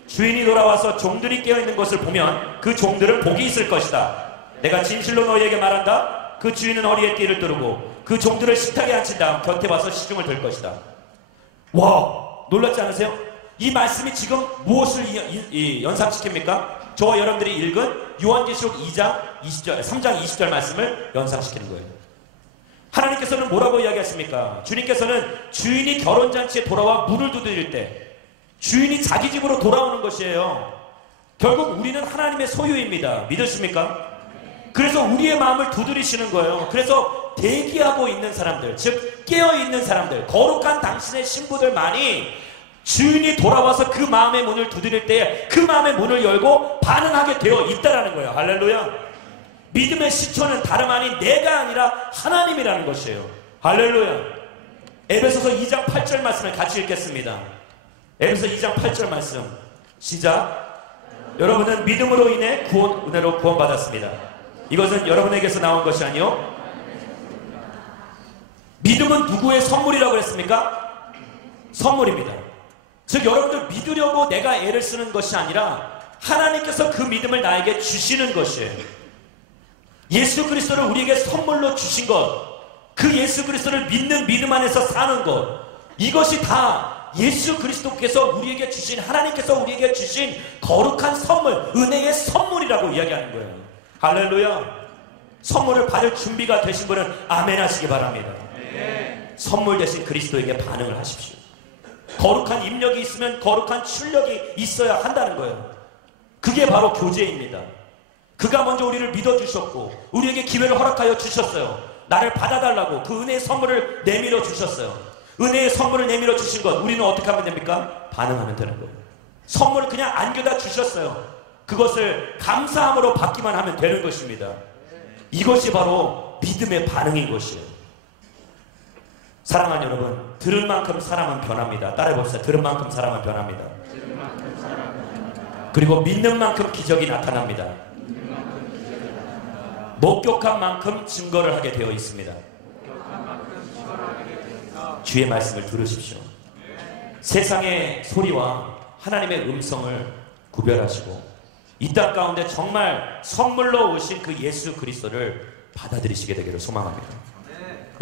주인이 돌아와서 종들이 깨어있는 것을 보면 그 종들은 복이 있을 것이다. 내가 진실로 너희에게 말한다. 그 주인은 어리의 띠를 두르고 그 종들을 식탁에 앉힌 다음 곁에 와서 시중을 들 것이다. 와, 놀랍지 않으세요? 이 말씀이 지금 무엇을 연상시킵니까? 저와 여러분들이 읽은 요한계시록 2장 20절, 3장 20절 말씀을 연상시키는 거예요. 하나님께서는 뭐라고 이야기하십니까? 주님께서는 주인이 결혼잔치에 돌아와 문을 두드릴 때 주인이 자기 집으로 돌아오는 것이에요. 결국 우리는 하나님의 소유입니다. 믿으십니까? 그래서 우리의 마음을 두드리시는 거예요. 그래서 대기하고 있는 사람들, 즉 깨어있는 사람들, 거룩한 당신의 신부들만이 주인이 돌아와서 그 마음의 문을 두드릴 때에 그 마음의 문을 열고 반응하게 되어 있다라는 거예요. 할렐루야. 믿음의 시초는 다름 아닌 내가 아니라 하나님이라는 것이에요. 할렐루야. 에베소서 2장 8절 말씀을 같이 읽겠습니다. 에베소서 2장 8절 말씀 시작. 여러분은 믿음으로 인해 은혜로 구원받았습니다. 이것은 여러분에게서 나온 것이 아니요, 믿음은 누구의 선물이라고 했습니까? 선물입니다. 즉 여러분들 믿으려고 내가 애를 쓰는 것이 아니라 하나님께서 그 믿음을 나에게 주시는 것이에요. 예수 그리스도를 우리에게 선물로 주신 것, 그 예수 그리스도를 믿는 믿음 안에서 사는 것, 이것이 다 예수 그리스도께서 우리에게 주신, 하나님께서 우리에게 주신 거룩한 선물, 은혜의 선물이라고 이야기하는 거예요. 할렐루야. 선물을 받을 준비가 되신 분은 아멘 하시기 바랍니다. 선물 대신 그리스도에게 반응을 하십시오. 거룩한 입력이 있으면 거룩한 출력이 있어야 한다는 거예요. 그게 바로 교제입니다. 그가 먼저 우리를 믿어주셨고 우리에게 기회를 허락하여 주셨어요. 나를 받아달라고 그 은혜의 선물을 내밀어 주셨어요. 은혜의 선물을 내밀어 주신 것, 우리는 어떻게 하면 됩니까? 반응하면 되는 거예요. 선물을 그냥 안겨다 주셨어요. 그것을 감사함으로 받기만 하면 되는 것입니다. 이것이 바로 믿음의 반응인 것이에요. 사랑하는 여러분, 들은 만큼 사람은 변합니다. 따라해봅시다. 들은 만큼 사람은 변합니다. 그리고 믿는 만큼 기적이 나타납니다. 목격한 만큼 증거를 하게 되어 있습니다. 주의 말씀을 들으십시오. 세상의 소리와 하나님의 음성을 구별하시고 이 땅 가운데 정말 선물로 오신 그 예수 그리스도를 받아들이시게 되기를 소망합니다.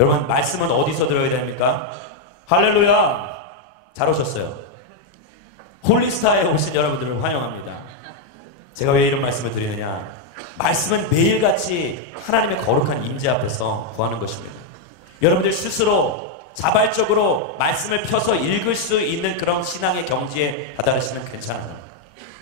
여러분, 말씀은 어디서 들어야 됩니까? 할렐루야! 잘 오셨어요. 홀리스타에 오신 여러분들을 환영합니다. 제가 왜 이런 말씀을 드리느냐? 말씀은 매일같이 하나님의 거룩한 임재 앞에서 구하는 것입니다. 여러분들 스스로 자발적으로 말씀을 펴서 읽을 수 있는 그런 신앙의 경지에 다다르시면 괜찮아요.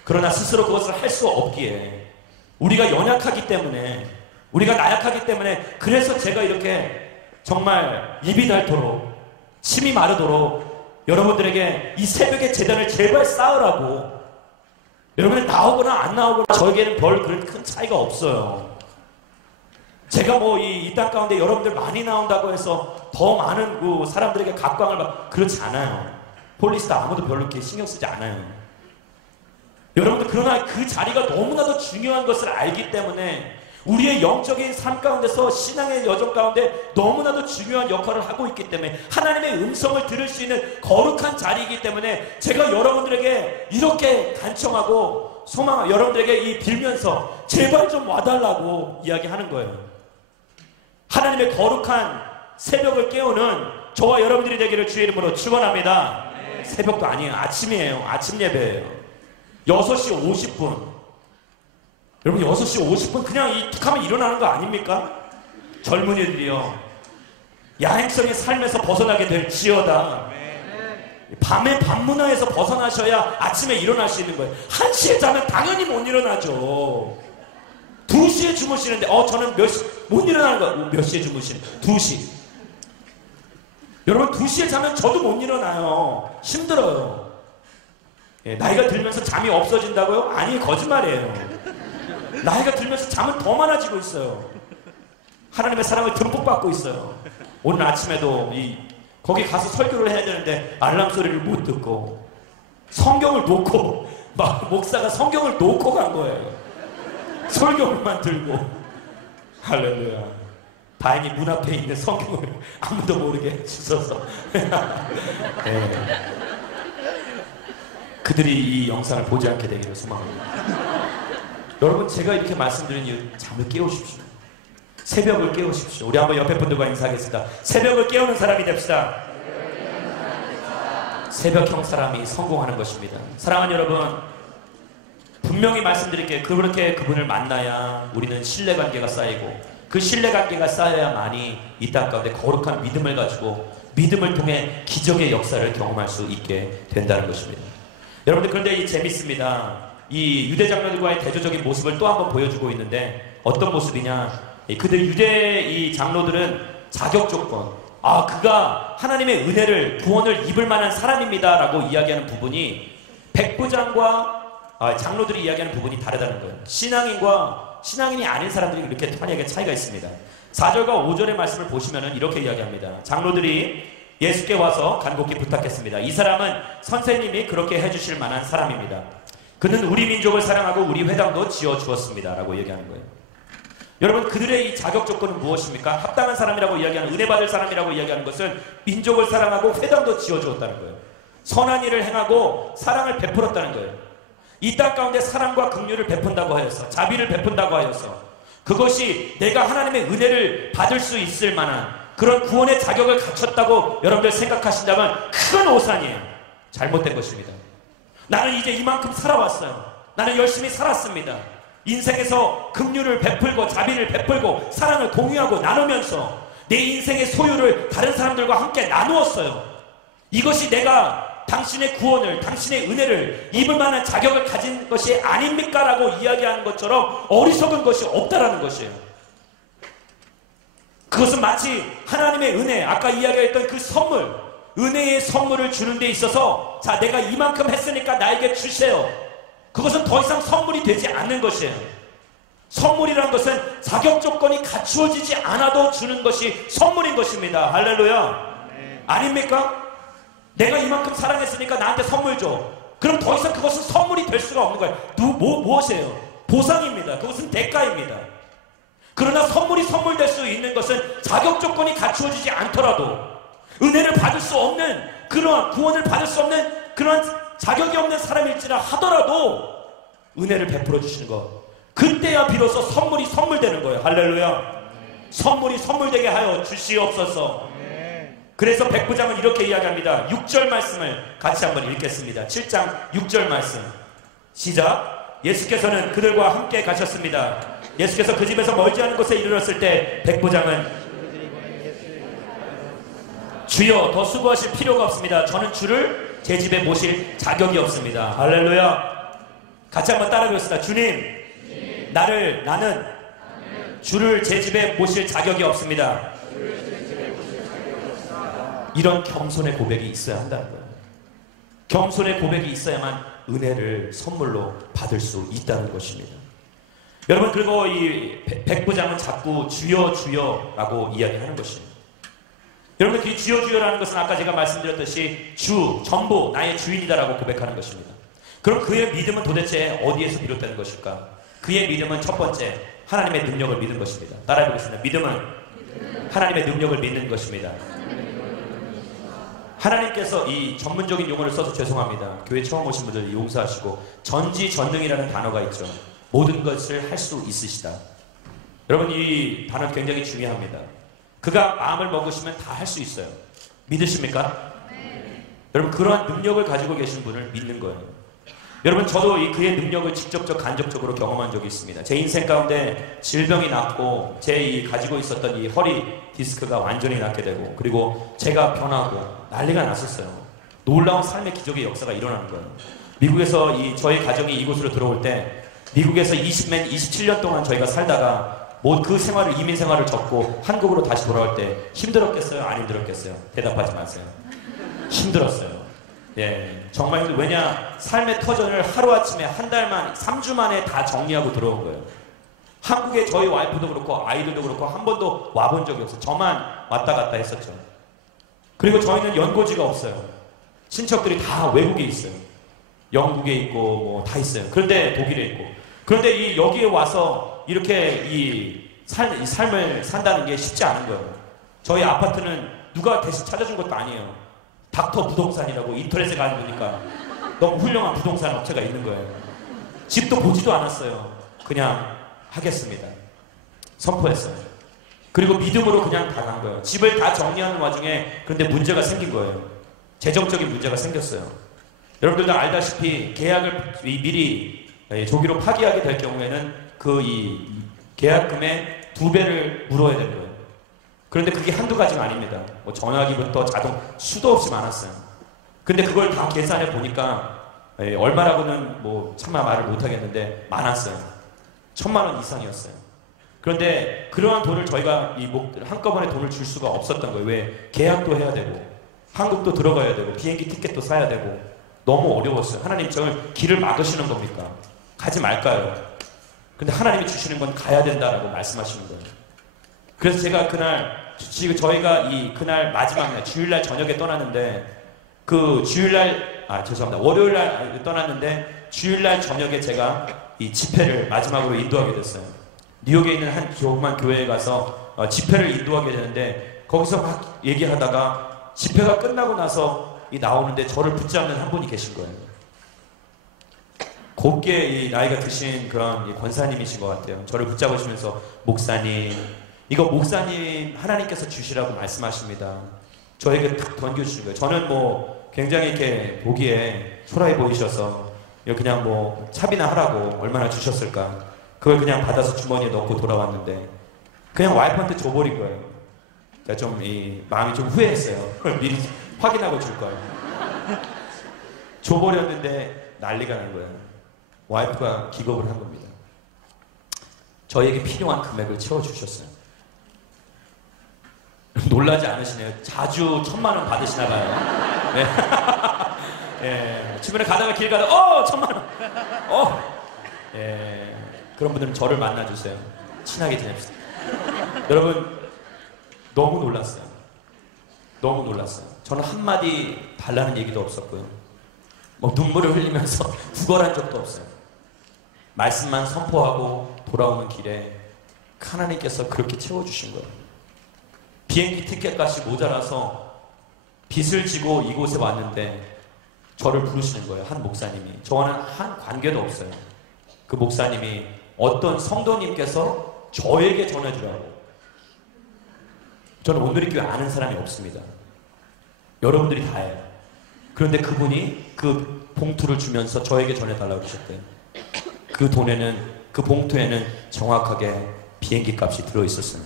그러나 스스로 그것을 할 수 없기에, 우리가 연약하기 때문에, 우리가 나약하기 때문에, 그래서 제가 이렇게 정말 입이 닳도록, 침이 마르도록 여러분들에게 이 새벽의 제단을 제발 쌓으라고, 여러분들 나오거나 안 나오거나 저에게는 별 그런 큰 차이가 없어요. 제가 뭐 이 땅 가운데 여러분들 많이 나온다고 해서 더 많은 그 사람들에게 각광을 그렇지 않아요. 폴리스타 아무도 별로 이렇게 신경 쓰지 않아요. 여러분들, 그러나 그 자리가 너무나도 중요한 것을 알기 때문에 우리의 영적인 삶 가운데서, 신앙의 여정 가운데 너무나도 중요한 역할을 하고 있기 때문에, 하나님의 음성을 들을 수 있는 거룩한 자리이기 때문에 제가 여러분들에게 이렇게 간청하고 여러분들에게 이 빌면서 제발 좀 와달라고 이야기하는 거예요. 하나님의 거룩한 새벽을 깨우는 저와 여러분들이 되기를 주의 이름으로 축원합니다. 새벽도 아니에요. 아침이에요. 아침 예배예요. 6시 50분. 여러분, 6시 50분 그냥 툭 하면 일어나는 거 아닙니까? 젊은이들이요. 야행성의 삶에서 벗어나게 될지어다. 밤에 밤문화에서 벗어나셔야 아침에 일어날 수 있는 거예요. 1시에 자면 당연히 못 일어나죠. 2시에 주무시는데 저는 못 일어나는 거예요. 몇 시에 주무시는? 2시. 여러분, 2시에 자면 저도 못 일어나요. 힘들어요. 나이가 들면서 잠이 없어진다고요? 아니, 거짓말이에요. 나이가 들면서 잠은 더 많아지고 있어요. 하나님의 사랑을 듬뿍 받고 있어요. 오늘 아침에도 거기 가서 설교를 해야 되는데 알람 소리를 못 듣고 성경을 놓고, 막 목사가 성경을 놓고 간 거예요. 설교만 들고. 할렐루야. 다행히 문 앞에 있는 성경을 아무도 모르게 해주셔서 네. 그들이 이 영상을 보지 않게 되기를 소망합니다. 여러분, 제가 이렇게 말씀드린 이유, 잠을 깨우십시오. 새벽을 깨우십시오. 우리 한번 옆에 분들과 인사하겠습니다. 새벽을 깨우는 사람이 됩시다. 새벽형 사람이 성공하는 것입니다. 사랑하는 여러분, 분명히 말씀드릴게요. 그렇게 그분을 만나야 우리는 신뢰관계가 쌓이고, 그 신뢰관계가 쌓여야만이 이 땅 가운데 거룩한 믿음을 가지고 믿음을 통해 기적의 역사를 경험할 수 있게 된다는 것입니다. 여러분들, 그런데 이 재밌습니다. 이 유대 장로들과의 대조적인 모습을 또 한번 보여주고 있는데, 어떤 모습이냐? 그들 유대 이 장로들은 자격 조건, 그가 하나님의 은혜를, 구원을 입을 만한 사람입니다 라고 이야기하는 부분이 백부장과 장로들이 이야기하는 부분이 다르다는 거예요. 신앙인과 신앙인이 아닌 사람들이 이렇게 만약에 차이가 있습니다. 4절과 5절의 말씀을 보시면 이렇게 이야기합니다. 장로들이 예수께 와서 간곡히 부탁했습니다. 이 사람은 선생님이 그렇게 해주실 만한 사람입니다. 그는 우리 민족을 사랑하고 우리 회당도 지어주었습니다 라고 얘기하는 거예요. 여러분, 그들의 이 자격 조건은 무엇입니까? 합당한 사람이라고 이야기하는, 은혜 받을 사람이라고 이야기하는 것은 민족을 사랑하고 회당도 지어주었다는 거예요. 선한 일을 행하고 사랑을 베풀었다는 거예요. 이 땅 가운데 사랑과 긍휼을 베푼다고 하여서, 자비를 베푼다고 하여서, 그것이 내가 하나님의 은혜를 받을 수 있을 만한 그런 구원의 자격을 갖췄다고 여러분들 생각하신다면 큰 오산이에요. 잘못된 것입니다. 나는 이제 이만큼 살아왔어요. 나는 열심히 살았습니다. 인생에서 긍휼을 베풀고 자비를 베풀고 사랑을 공유하고 나누면서 내 인생의 소유를 다른 사람들과 함께 나누었어요. 이것이 내가 당신의 구원을, 당신의 은혜를 입을 만한 자격을 가진 것이 아닙니까? 라고 이야기하는 것처럼 어리석은 것이 없다라는 것이에요. 그것은 마치 하나님의 은혜, 아까 이야기했던 그 선물, 은혜의 선물을 주는 데 있어서 자, 내가 이만큼 했으니까 나에게 주세요. 그것은 더 이상 선물이 되지 않는 것이에요. 선물이라는 것은 자격 조건이 갖추어지지 않아도 주는 것이 선물인 것입니다. 할렐루야. 아닙니까? 내가 이만큼 사랑했으니까 나한테 선물 줘. 그럼 더 이상 그것은 선물이 될 수가 없는 거예요. 무엇이에요? 보상입니다. 그것은 대가입니다. 그러나 선물이 선물될 수 있는 것은 자격 조건이 갖추어지지 않더라도 은혜를 받을 수 없는 그러한 구원을 받을 수 없는 그런 자격이 없는 사람일지라 하더라도 은혜를 베풀어 주시는 것, 그때야 비로소 선물이 선물되는 거예요. 할렐루야. 선물이 선물되게 하여 주시옵소서. 그래서 백부장은 이렇게 이야기합니다. 6절 말씀을 같이 한번 읽겠습니다. 7장 6절 말씀 시작. 예수께서는 그들과 함께 가셨습니다. 예수께서 그 집에서 멀지 않은 곳에 이르렀을 때 백부장은 주여, 더 수고하실 필요가 없습니다. 저는 주를 제 집에 모실 자격이 없습니다. 할렐루야. 같이 한번 따라 배웁시다. 주님, 나는 주를 제 집에 모실 자격이 없습니다. 이런 겸손의 고백이 있어야 한다는 거예요. 겸손의 고백이 있어야만 은혜를 선물로 받을 수 있다는 것입니다. 여러분, 그리고 이 백부장은 자꾸 주여 주여라고 이야기하는 것입니다. 여러분, 그 주여 주여라는 것은 아까 제가 말씀드렸듯이 주, 전부 나의 주인이다라고 고백하는 것입니다. 그럼 그의 믿음은 도대체 어디에서 비롯되는 것일까? 그의 믿음은 첫 번째, 하나님의 능력을 믿는 것입니다. 따라해보겠습니다. 믿음은 하나님의 능력을 믿는 것입니다. 하나님께서 이 전문적인 용어를 써서 죄송합니다. 교회 처음 오신 분들 용서하시고, 전지전능이라는 단어가 있죠. 모든 것을 할 수 있으시다. 여러분, 이 단어 굉장히 중요합니다. 그가 마음을 먹으시면 다 할 수 있어요. 믿으십니까? 네. 여러분, 그러한 능력을 가지고 계신 분을 믿는 거예요. 여러분, 저도 이 그의 능력을 직접적 간접적으로 경험한 적이 있습니다. 제 인생 가운데 질병이 났고 제 이 가지고 있었던 이 허리 디스크가 완전히 낫게 되고, 그리고 제가 변하고 난리가 났었어요. 놀라운 삶의 기적의 역사가 일어나는 거예요. 미국에서 저희 가정이 이곳으로 들어올 때, 미국에서 27년 동안 저희가 살다가 그 생활을, 이민 생활을 접고 한국으로 다시 돌아올 때 힘들었겠어요? 안 힘들었겠어요? 대답하지 마세요. 힘들었어요. 예, 정말 왜냐, 삶의 터전을 하루아침에 한 달만, 3주 만에 다 정리하고 들어온 거예요. 한국에 저희 와이프도 그렇고 아이들도 그렇고 한 번도 와본 적이 없어요. 저만 왔다 갔다 했었죠. 그리고 저희는 연고지가 없어요. 친척들이 다 외국에 있어요. 영국에 있고 뭐 다 있어요. 그런데 독일에 있고. 그런데 여기에 와서 이렇게 이 삶을 산다는 게 쉽지 않은 거예요. 저희 아파트는 누가 대신 찾아준 것도 아니에요. 닥터 부동산이라고 인터넷에 가보니까 너무 훌륭한 부동산 업체가 있는 거예요. 집도 보지도 않았어요. 그냥 하겠습니다. 선포했어요. 그리고 믿음으로 그냥 다 간 거예요. 집을 다 정리하는 와중에 그런데 문제가 생긴 거예요. 재정적인 문제가 생겼어요. 여러분들도 알다시피 계약을 미리 조기로 파기하게 될 경우에는 이 계약금의 2배를 물어야 되는 거예요. 그런데 그게 한두 가지가 아닙니다. 뭐 전화기부터 자동 수도 없이 많았어요. 근데 그걸 다 계산해 보니까 얼마라고는 뭐 차마 말을 못 하겠는데 많았어요. 1,000만 원 이상이었어요. 그런데 그러한 돈을 저희가 한꺼번에 돈을 줄 수가 없었던 거예요. 왜? 계약도 해야 되고 한국도 들어가야 되고 비행기 티켓도 사야 되고 너무 어려웠어요. 하나님, 저를 길을 막으시는 겁니까? 가지 말까요? 근데 하나님이 주시는 건 가야 된다라고 말씀하시는 거예요. 그래서 제가 저희가 그날 마지막 날, 주일날 저녁에 떠났는데, 월요일날 떠났는데, 주일날 저녁에 제가 이 집회를 마지막으로 인도하게 됐어요. 뉴욕에 있는 한 조그만 교회에 가서 집회를 인도하게 되는데, 거기서 막 얘기하다가 집회가 끝나고 나서 나오는데 저를 붙잡는 한 분이 계신 거예요. 곱게 이 나이가 드신 그런 이 권사님이신 것 같아요. 저를 붙잡으시면서 목사님, 이거 목사님 하나님께서 주시라고 말씀하십니다. 저에게 탁 던져주신 거예요. 저는 뭐 굉장히 이렇게 보기에 초라해 보이셔서 그냥 뭐 차비나 하라고 얼마나 주셨을까. 그걸 그냥 받아서 주머니에 넣고 돌아왔는데 그냥 와이프한테 줘버린 거예요. 제가 좀 이 마음이 좀 후회했어요. 미리 확인하고 줄 걸. 줘버렸는데 난리가 난 거예요. 와이프가 기겁을 한 겁니다. 저에게 필요한 금액을 채워주셨어요. 놀라지 않으시네요. 자주 1,000만 원 받으시나 봐요. 네. 예, 주변에 가다가 길 가다 1,000만 원. 예, 그런 분들은 저를 만나주세요. 친하게 지냅시다. 여러분 너무 놀랐어요. 너무 놀랐어요. 저는 한마디 달라는 얘기도 없었고요. 뭐 눈물을 흘리면서 구걸한 적도 없어요. 말씀만 선포하고 돌아오는 길에 하나님께서 그렇게 채워주신 거예요. 비행기 티켓값이 모자라서 빚을 지고 이곳에 왔는데 저를 부르시는 거예요. 한 목사님이. 저와는 한 관계도 없어요. 그 목사님이 어떤 성도님께서 저에게 전해주라고. 저는 온누리교회 아는 사람이 없습니다. 여러분들이 다 해요. 그런데 그분이 그 봉투를 주면서 저에게 전해달라고 그러셨대요. 그 돈에는, 그 봉투에는 정확하게 비행기 값이 들어있었어요.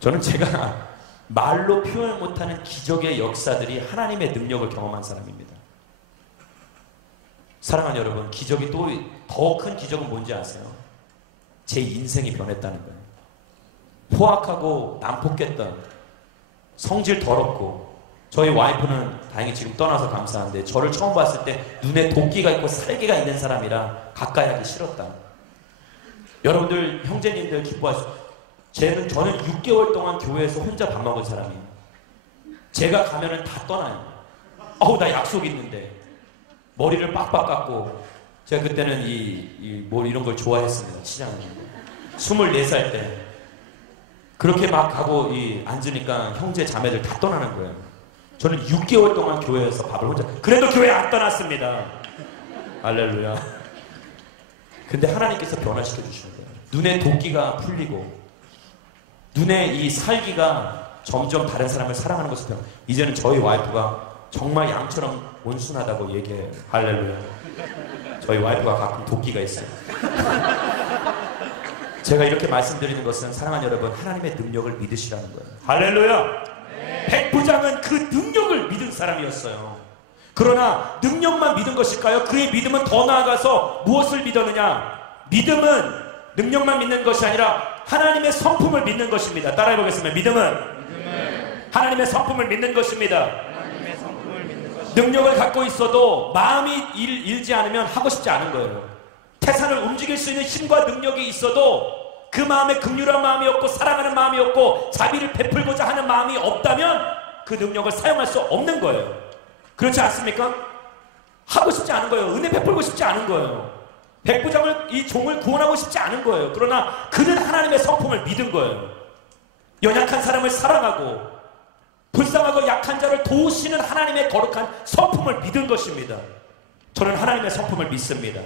저는 제가 말로 표현 못하는 기적의 역사들이 하나님의 능력을 경험한 사람입니다. 사랑하는 여러분, 기적이 또 더 큰 기적은 뭔지 아세요? 제 인생이 변했다는 거예요. 포악하고 난폭했던, 성질 더럽고, 저희 와이프는 다행히 지금 떠나서 감사한데 저를 처음 봤을 때 눈에 도끼가 있고 살기가 있는 사람이라 가까이 하기 싫었다. 여러분들 형제님들 기뻐하시죠. 저는 6개월 동안 교회에서 혼자 밥 먹은 사람이에요. 제가 가면은 다 떠나요. 나 약속 있는데. 머리를 빡빡 깎고, 제가 그때는 뭐 이런 걸 좋아했습니다. 치장을. 24살 때. 그렇게 막 가고 앉으니까 형제 자매들 다 떠나는 거예요. 저는 6개월 동안 교회에서 밥을 혼자. 그래도 교회 안 떠났습니다. 할렐루야. 근데 하나님께서 변화시켜 주시는 거예요. 눈에 도끼가 풀리고, 눈에 이 살기가 점점 다른 사람을 사랑하는 것을 배워. 이제는 저희 와이프가 정말 양처럼 온순하다고 얘기해요. 할렐루야. 저희 와이프가 가끔 도끼가 있어요. 제가 이렇게 말씀드리는 것은 사랑하는 여러분, 하나님의 능력을 믿으시라는 거예요. 할렐루야. 네. 백부장은 그 능력을 믿은 사람이었어요. 그러나 능력만 믿은 것일까요? 그의 믿음은 더 나아가서 무엇을 믿었느냐? 믿음은 능력만 믿는 것이 아니라 하나님의 성품을 믿는 것입니다. 따라해보겠습니다. 믿음은 하나님의 성품을 믿는 것입니다. 능력을 갖고 있어도 마음이 일지 않으면 하고 싶지 않은 거예요. 태산을 움직일 수 있는 힘과 능력이 있어도 그 마음에 긍휼한 마음이 없고 사랑하는 마음이 없고 자비를 베풀고자 하는 마음이 없다면 그 능력을 사용할 수 없는 거예요. 그렇지 않습니까? 하고 싶지 않은 거예요. 은혜 베풀고 싶지 않은 거예요. 백부장을, 이 종을 구원하고 싶지 않은 거예요. 그러나 그는 하나님의 성품을 믿은 거예요. 연약한 사람을 사랑하고 불쌍하고 약한 자를 도우시는 하나님의 거룩한 성품을 믿은 것입니다. 저는 하나님의 성품을 믿습니다.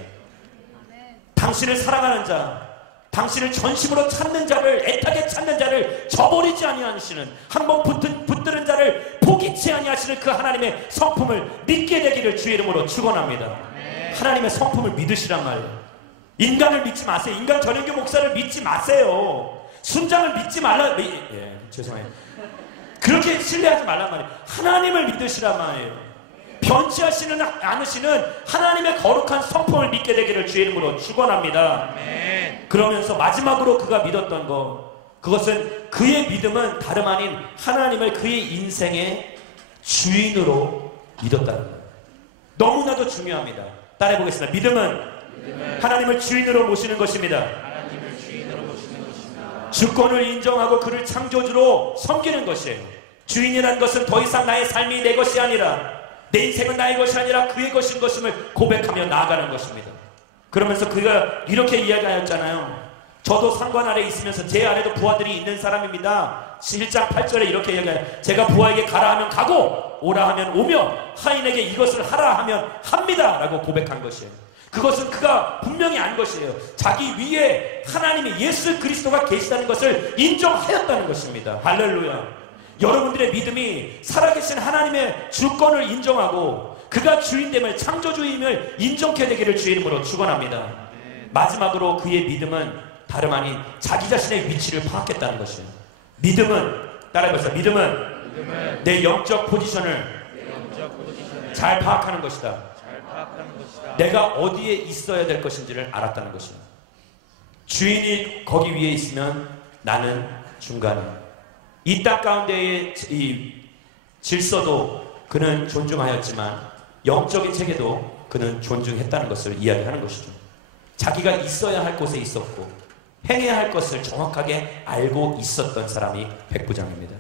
당신을 사랑하는 자, 당신을 전심으로 찾는 자를, 애타게 찾는 자를 저버리지 아니하시는, 한번 붙드는 자를 포기치 아니하시는 그 하나님의 성품을 믿게 되기를 주의 이름으로 축원합니다. 하나님의 성품을 믿으시란 말이에요. 인간을 믿지 마세요. 인간 전영교 목사를 믿지 마세요. 순장을 믿지 말라. 죄송해요. 그렇게 신뢰하지 말란 말이에요. 하나님을 믿으시란 말이에요. 변치하시는 않으시는 하나님의 거룩한 성품을 믿게 되기를 주의 이름으로 축원합니다. 그러면서 마지막으로 그가 믿었던 것, 그것은 그의 믿음은 다름 아닌 하나님을 그의 인생의 주인으로 믿었다는 거예요. 너무나도 중요합니다. 따라해보겠습니다. 믿음은 하나님을 주인으로 모시는 것입니다. 주권을 인정하고 그를 창조주로 섬기는 것이에요. 주인이라는 것은 더 이상 나의 삶이 내 것이 아니라, 내 인생은 나의 것이 아니라 그의 것인 것임을 고백하며 나아가는 것입니다. 그러면서 그가 이렇게 이야기하였잖아요. 저도 상관 아래에 있으면서 제 아래도 부하들이 있는 사람입니다. 7장 8절에 이렇게 얘기해요. 제가 부하에게 가라 하면 가고 오라 하면 오며 하인에게 이것을 하라 하면 합니다 라고 고백한 것이에요. 그것은 그가 분명히 안 것이에요. 자기 위에 하나님이 예수 그리스도가 계시다는 것을 인정하였다는 것입니다. 할렐루야. 여러분들의 믿음이 살아계신 하나님의 주권을 인정하고 그가 주인됨을, 창조주임을 인정케 되기를 주의 이름으로 축원합니다. 마지막으로 그의 믿음은 다름 아닌 자기 자신의 위치를 파악했다는 것이에요. 믿음은, 따라해보세요. 믿음은 내 영적 포지션을 잘 파악하는 것이다. 내가 어디에 있어야 될 것인지를 알았다는 것이에요. 주인이 거기 위에 있으면 나는 중간에. 이 땅 가운데의 이 질서도 그는 존중하였지만 영적인 체계도 그는 존중했다는 것을 이야기하는 것이죠. 자기가 있어야 할 곳에 있었고 행해야 할 것을 정확하게 알고 있었던 사람이 백부장입니다.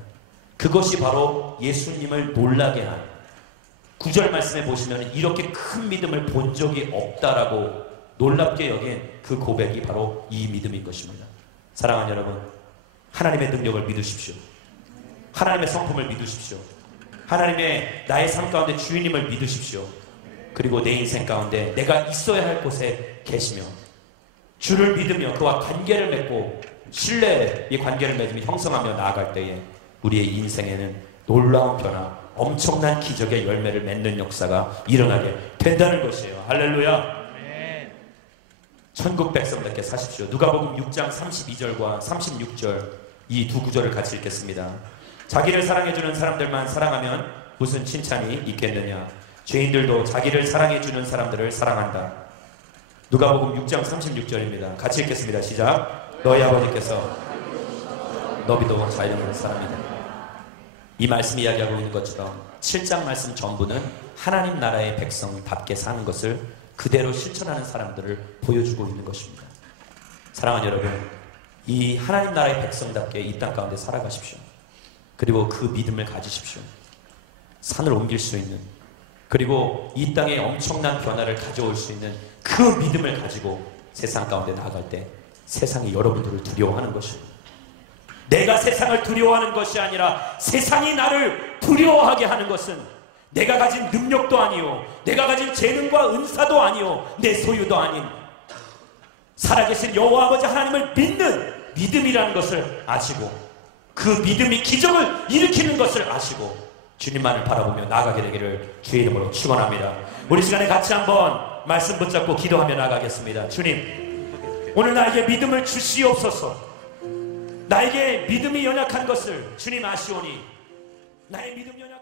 그것이 바로 예수님을 놀라게 한 9절 말씀에 보시면 이렇게 큰 믿음을 본 적이 없다라고 놀랍게 여긴 그 고백이 바로 이 믿음인 것입니다. 사랑하는 여러분, 하나님의 능력을 믿으십시오. 하나님의 성품을 믿으십시오. 하나님의 나의 삶 가운데 주인님을 믿으십시오. 그리고 내 인생 가운데 내가 있어야 할 곳에 계시며 주를 믿으며 그와 관계를 맺고 신뢰의 관계를 맺으며 형성하며 나아갈 때에 우리의 인생에는 놀라운 변화, 엄청난 기적의 열매를 맺는 역사가 일어나게 된다는 것이에요. 할렐루야. 천국 백성답게 사십시오. 누가복음 6장 32절과 36절 이 두 구절을 같이 읽겠습니다. 자기를 사랑해주는 사람들만 사랑하면 무슨 칭찬이 있겠느냐. 죄인들도 자기를 사랑해주는 사람들을 사랑한다. 누가복음 6장 36절입니다. 같이 읽겠습니다. 시작. 너희 아버지께서 너비도 자유를 사랑합니다. 이 말씀 이야기하고 있는 것처럼 7장 말씀 전부는 하나님 나라의 백성답게 사는 것을 그대로 실천하는 사람들을 보여주고 있는 것입니다. 사랑하는 여러분, 이 하나님 나라의 백성답게 이 땅 가운데 살아가십시오. 그리고 그 믿음을 가지십시오. 산을 옮길 수 있는, 그리고 이 땅에 엄청난 변화를 가져올 수 있는 그 믿음을 가지고 세상 가운데 나아갈 때 세상이 여러분들을 두려워하는 것입니다. 내가 세상을 두려워하는 것이 아니라 세상이 나를 두려워하게 하는 것은 내가 가진 능력도 아니요, 내가 가진 재능과 은사도 아니요, 내 소유도 아닌 살아계신 여호와 아버지 하나님을 믿는 믿음이라는 것을 아시고 그 믿음이 기적을 일으키는 것을 아시고 주님만을 바라보며 나아가게 되기를 주의 이름으로 축원합니다. 우리 시간에 같이 한번 말씀 붙잡고 기도하며 나아가겠습니다. 주님, 오늘 나에게 믿음을 주시옵소서. 나에게 믿음이 연약한 것을 주님 아시오니 나의 믿음 연약